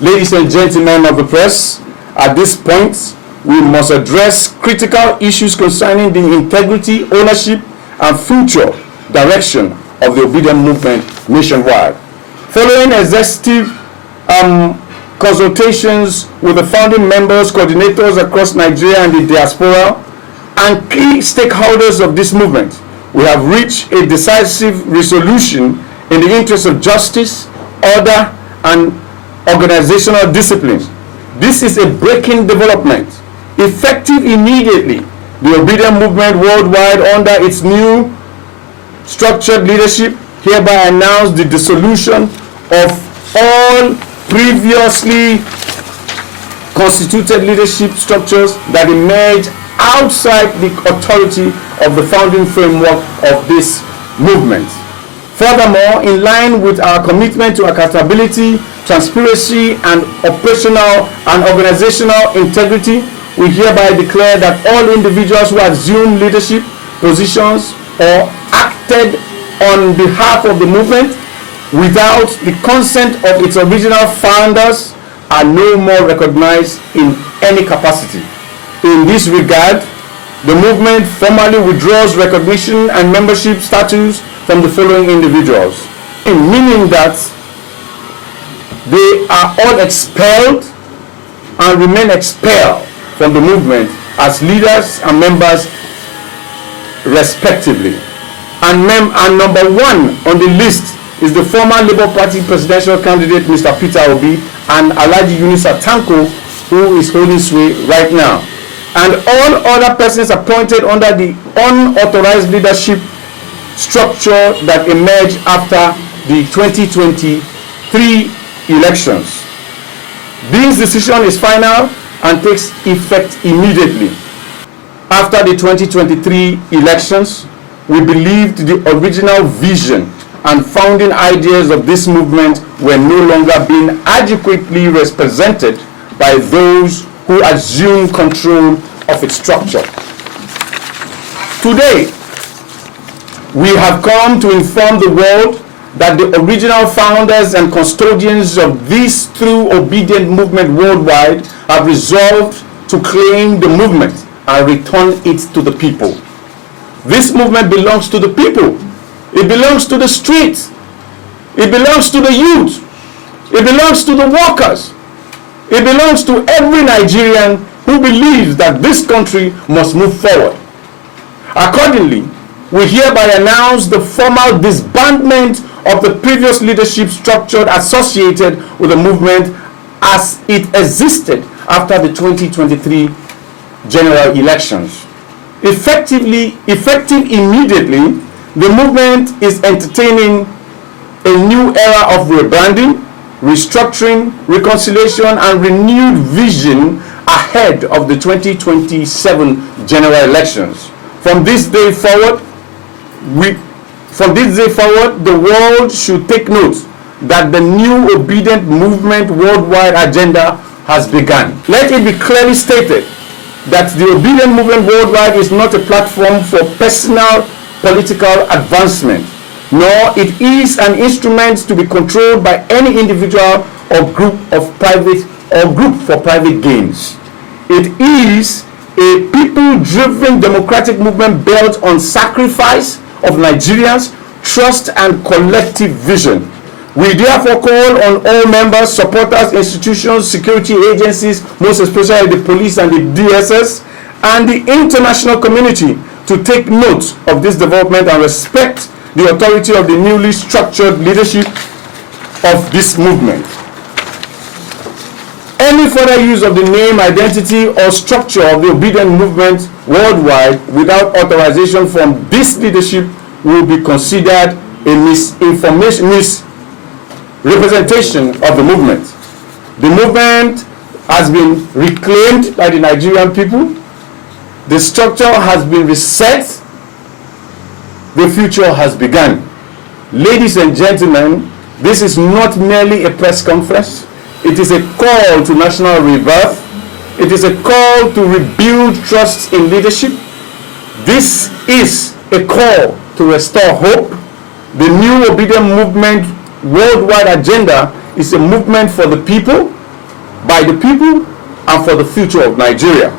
Ladies and gentlemen of the press, at this point, we must address critical issues concerning the integrity, ownership, and future direction of the obedient movement nationwide. Following exhaustive consultations with the founding members, coordinators across Nigeria and the diaspora, and key stakeholders of this movement, we have reached a decisive resolution in the interest of justice, order, and organizational discipline. This is a breaking development. Effective immediately, the obedient movement worldwide, under its new structured leadership, hereby announce the dissolution of all previously constituted leadership structures that emerge outside the authority of the founding framework of this movement. Furthermore, in line with our commitment to accountability, transparency, and operational and organizational integrity, we hereby declare that all individuals who assume leadership positions or acted on behalf of the movement without the consent of its original founders are no more recognized in any capacity. In this regard, the movement formally withdraws recognition and membership status from the following individuals, meaning that they are all expelled and remain expelled from the movement as leaders and members respectively. And number one on the list is the former Labour Party presidential candidate Mr. Peter Obi and Alhaji Yunus Atanko, who is holding sway right now. And all other persons appointed under the unauthorized leadership structure that emerged after the 2023 elections. This decision is final and takes effect immediately. After the 2023 elections, we believed the original vision and founding ideas of this movement were no longer being adequately represented by those who assumed control of its structure. Today, we have come to inform the world that the original founders and custodians of this true obedient movement worldwide have resolved to claim the movement and return it to the people. This movement belongs to the people. It belongs to the streets. It belongs to the youth. It belongs to the workers. It belongs to every Nigerian who believes that this country must move forward. Accordingly, we hereby announce the formal disbandment of the previous leadership structure associated with the movement as it existed after the 2023 general elections. Effective immediately, the movement is entertaining a new era of rebranding, restructuring, reconciliation, and renewed vision ahead of the 2027 general elections. From this day forward, the world should take note that the new obedient movement worldwide agenda has begun. Let it be clearly stated that the obedient movement worldwide is not a platform for personal political advancement, nor it is an instrument to be controlled by any individual or group for private gains. It is a people-driven democratic movement built on sacrifice of Nigerians, trust, and collective vision. We therefore call on all members, supporters, institutions, security agencies, most especially the police and the DSS, and the international community to take note of this development and respect the authority of the newly structured leadership of this movement. Any further use of the name, identity, or structure of the obedient movement worldwide without authorization from this leadership will be considered a misrepresentation of the movement. The movement has been reclaimed by the Nigerian people. The structure has been reset. The future has begun. Ladies and gentlemen, this is not merely a press conference. It is a call to national rebirth. It is a call to rebuild trust in leadership. This is a call to restore hope. The new obedient movement worldwide agenda is a movement for the people, by the people and for the future of Nigeria.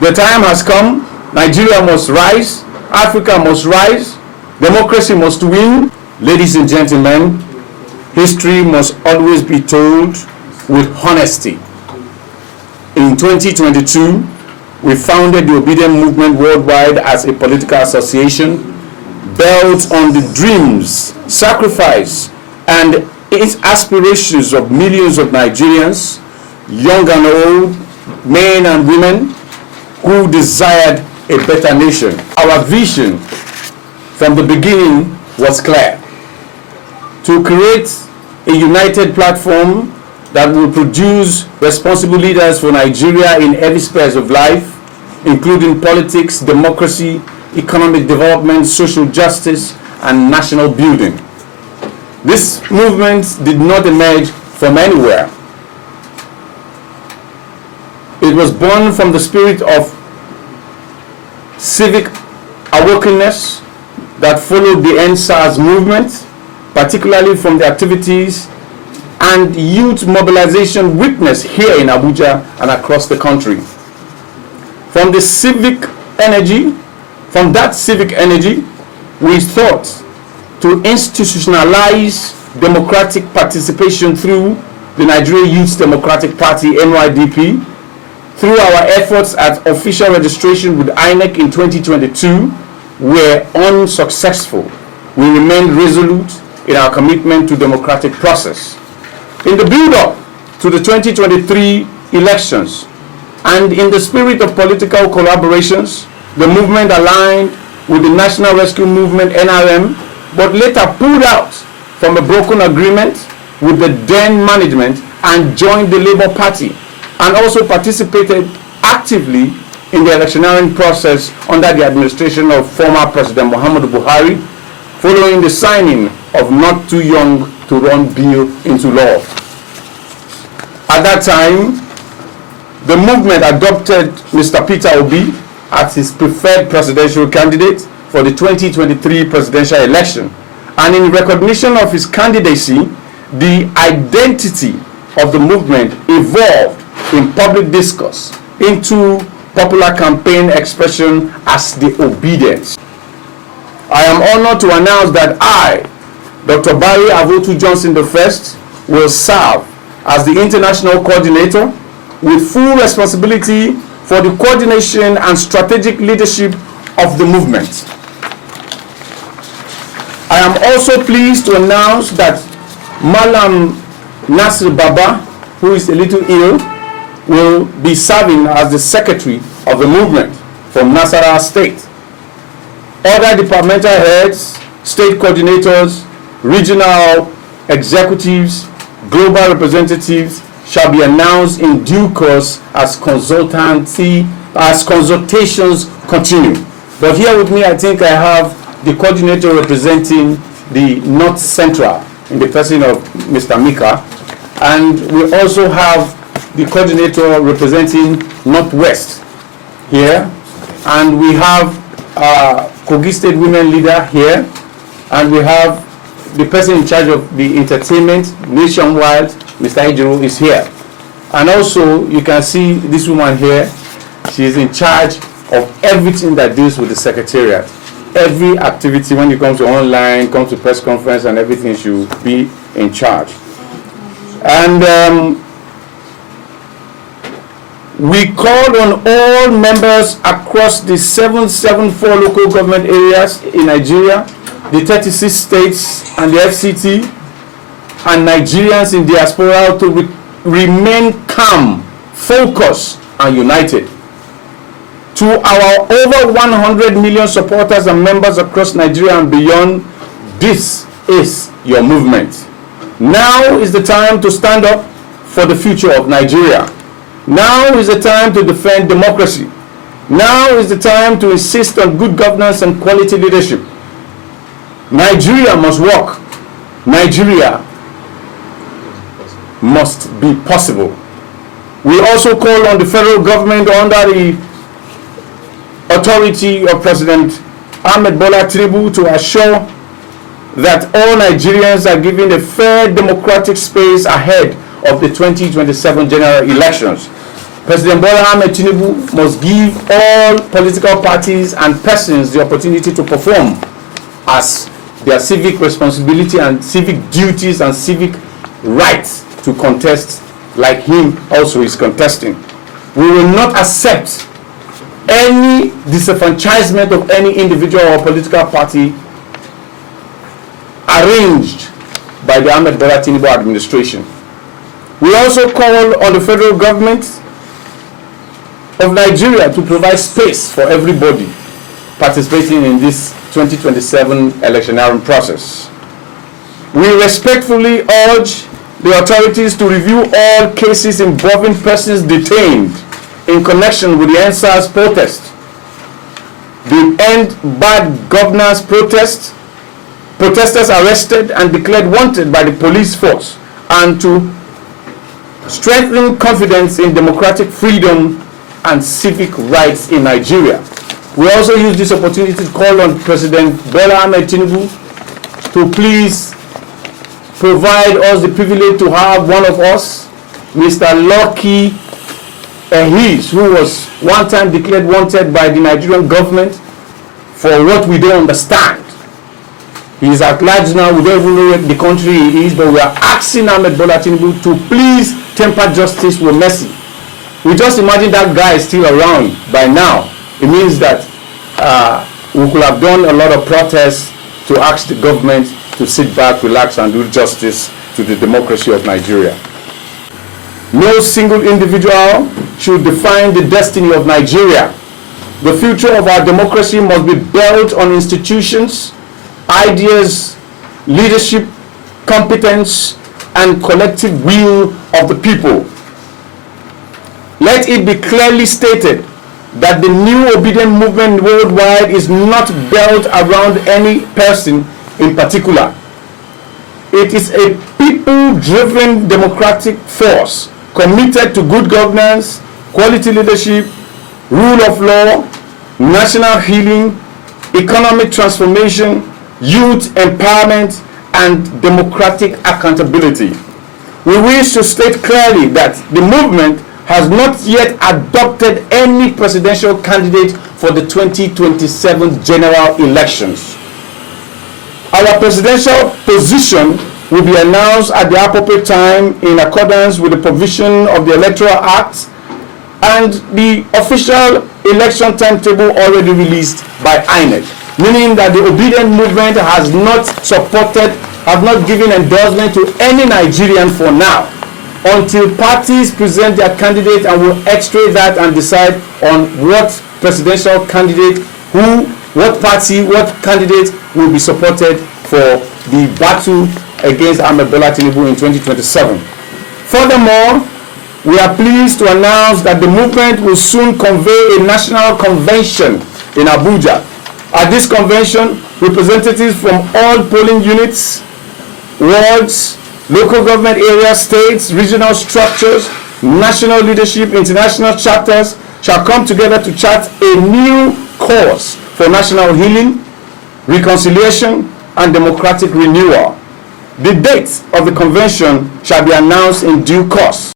The time has come. Nigeria must rise. Africa must rise. Democracy must win. Ladies and gentlemen, history must always be told with honesty. In 2022, we founded the Obedient Movement Worldwide as a political association built on the dreams, sacrifice, and aspirations of millions of Nigerians, young and old, men and women, who desired a better nation. Our vision from the beginning was clear: to create a united platform that will produce responsible leaders for Nigeria in every spheres of life, including politics, democracy, economic development, social justice, and national building. This movement did not emerge from anywhere. It was born from the spirit of civic awakeness that followed the NSAS movement, particularly from the activities and youth mobilization witnessed here in Abuja and across the country. From that civic energy, we thought to institutionalize democratic participation through the Nigeria Youth Democratic Party, NYDP. Through our efforts at official registration with INEC in 2022 were unsuccessful. We remained resolute in our commitment to democratic process. In the build-up to the 2023 elections and in the spirit of political collaborations, the movement aligned with the National Rescue Movement, NRM, but later pulled out from a broken agreement with the then management and joined the Labour Party, and also participated actively in the electioneering process under the administration of former President Muhammadu Buhari, following the signing of Not Too Young to Run bill into law. At that time, the movement adopted Mr. Peter Obi as its preferred presidential candidate for the 2023 presidential election. And in recognition of his candidacy, the identity of the movement evolved in public discourse into popular campaign expression as the Obedience. I am honored to announce that I, Dr. Barry Avotu Johnson I, will serve as the international coordinator with full responsibility for the coordination and strategic leadership of the movement. I am also pleased to announce that Malam Nasir Baba, who is a little ill, will be serving as the secretary of the movement from Nasarawa State. Other departmental heads, state coordinators, regional executives, global representatives shall be announced in due course as consultations continue. But here with me, I think I have the coordinator representing the North Central in the person of Mr. Mika, and we also have the coordinator representing Northwest here, and we have Kogi State Women Leader here, and we have the person in charge of the entertainment nationwide, Mr. Ejiro, is here. And also you can see this woman here. She is in charge of everything that deals with the secretariat. Every activity, when it comes to online, comes to press conference and everything, she will be in charge. And we called on all members across the 774 local government areas in Nigeria, the 36 states and the FCT, and Nigerians in diaspora to remain calm, focused, and united. To our over 100 million supporters and members across Nigeria and beyond, this is your movement. Now is the time to stand up for the future of Nigeria. Now is the time to defend democracy. Now is the time to insist on good governance and quality leadership. Nigeria must work. Nigeria must be possible. We also call on the federal government under the authority of President Ahmed Bola Tinubu to assure that all Nigerians are given a fair democratic space ahead of the 2027 general elections. President Bola Ahmed Tinubu must give all political parties and persons the opportunity to perform as their civic responsibility and civic duties and civic rights to contest like him also is contesting. We will not accept any disenfranchisement of any individual or political party arranged by the Ahmed Bola Tinubu administration. We also call on the federal government of Nigeria to provide space for everybody participating in this 2027 electioneering process. We respectfully urge the authorities to review all cases involving persons detained in connection with the NSAS protest, the End Bad Governance protest, protesters arrested and declared wanted by the police force, and to strengthen confidence in democratic freedom and civic rights in Nigeria. We also use this opportunity to call on President Bola Ahmed Tinubu to please provide us the privilege to have one of us, Mr. Lucky Ehis, who was one time declared wanted by the Nigerian government for what we don't understand. He is at large now. We don't even know where the country he is, but we are asking Ahmed Bola Tinubu to please temper justice with mercy. We just imagine that guy is still around by now. It means that we could have done a lot of protests to ask the government to sit back, relax, and do justice to the democracy of Nigeria. No single individual should define the destiny of Nigeria. The future of our democracy must be built on institutions, ideas, leadership, competence, and collective will of the people. Let it be clearly stated that the new obedient movement worldwide is not built around any person in particular. It is a people-driven democratic force committed to good governance, quality leadership, rule of law, national healing, economic transformation, youth empowerment, and democratic accountability. We wish to state clearly that the movement has not yet adopted any presidential candidate for the 2027 general elections. Our presidential position will be announced at the appropriate time in accordance with the provision of the Electoral Act and the official election timetable already released by INEC, meaning that the obedient movement has not given endorsement to any Nigerian for now, until parties present their candidate, and will extract that and decide on what presidential candidate, what party, what candidate will be supported for the battle against Ahmed Bola Tinubu in 2027. Furthermore, we are pleased to announce that the movement will soon convene a national convention in Abuja. At this convention, representatives from all polling units, wards, local government areas, states, regional structures, national leadership, international chapters shall come together to chart a new course for national healing, reconciliation, and democratic renewal. The date of the convention shall be announced in due course.